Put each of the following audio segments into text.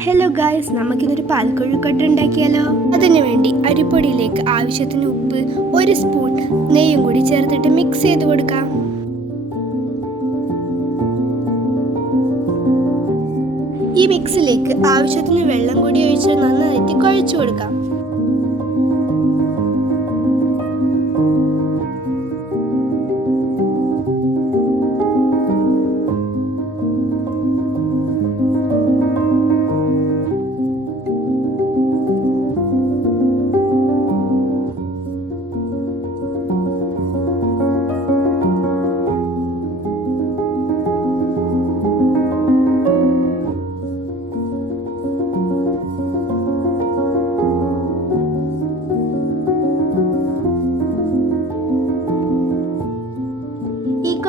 Hello guys നമുക്കിന്നൊരു പാൽക്കൊഴുക്കട്ട ഉണ്ടാക്കിയാലോ? അതിനു വേണ്ടി അരിപ്പൊടിയിലേക്ക് ആവശ്യത്തിന് ഉപ്പ് ഒരു സ്പൂൺ നെയ്യും കൂടി ചേർത്തിട്ട് മിക്സ് ചെയ്ത് കൊടുക്കാം. ഈ മിക്സിലേക്ക് ആവശ്യത്തിന് വെള്ളം കൂടി ഒഴിച്ച് നന്നായിട്ട് കുഴച്ചു കൊടുക്കാം.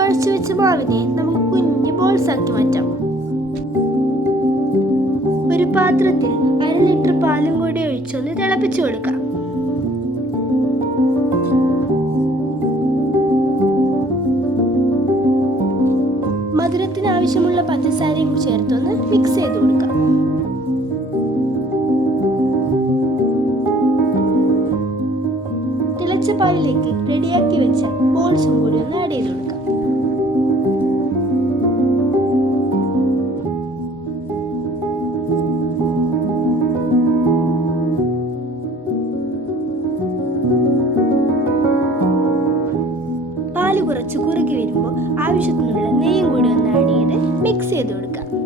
കുഴച്ചു വെച്ച മാവിനെ നമുക്ക് കുഞ്ഞു ബോൾസ് ആക്കി മാറ്റാം. ഒരു പാത്രത്തിൽ അര ലിറ്റർ പാലും കൂടി ഒഴിച്ചൊന്ന് തിളപ്പിച്ചു കൊടുക്കാം. മധുരത്തിന് ആവശ്യമുള്ള പഞ്ചസാരയും ചേർത്തൊന്ന് മിക്സ് ചെയ്ത് കൊടുക്കാം. തിളച്ച പാലിലേക്ക് റെഡിയാക്കി വെച്ച ബോൾസും കൂടി ഒന്ന് ആഡ് ചെയ്ത് കുറച്ച് കുറുകി വരുമ്പോൾ ആവശ്യത്തിനുള്ള നെയ്യും കൂടി ഒന്ന് ആഡ് ചെയ്ത് മിക്സ് ചെയ്ത് കൊടുക്കാം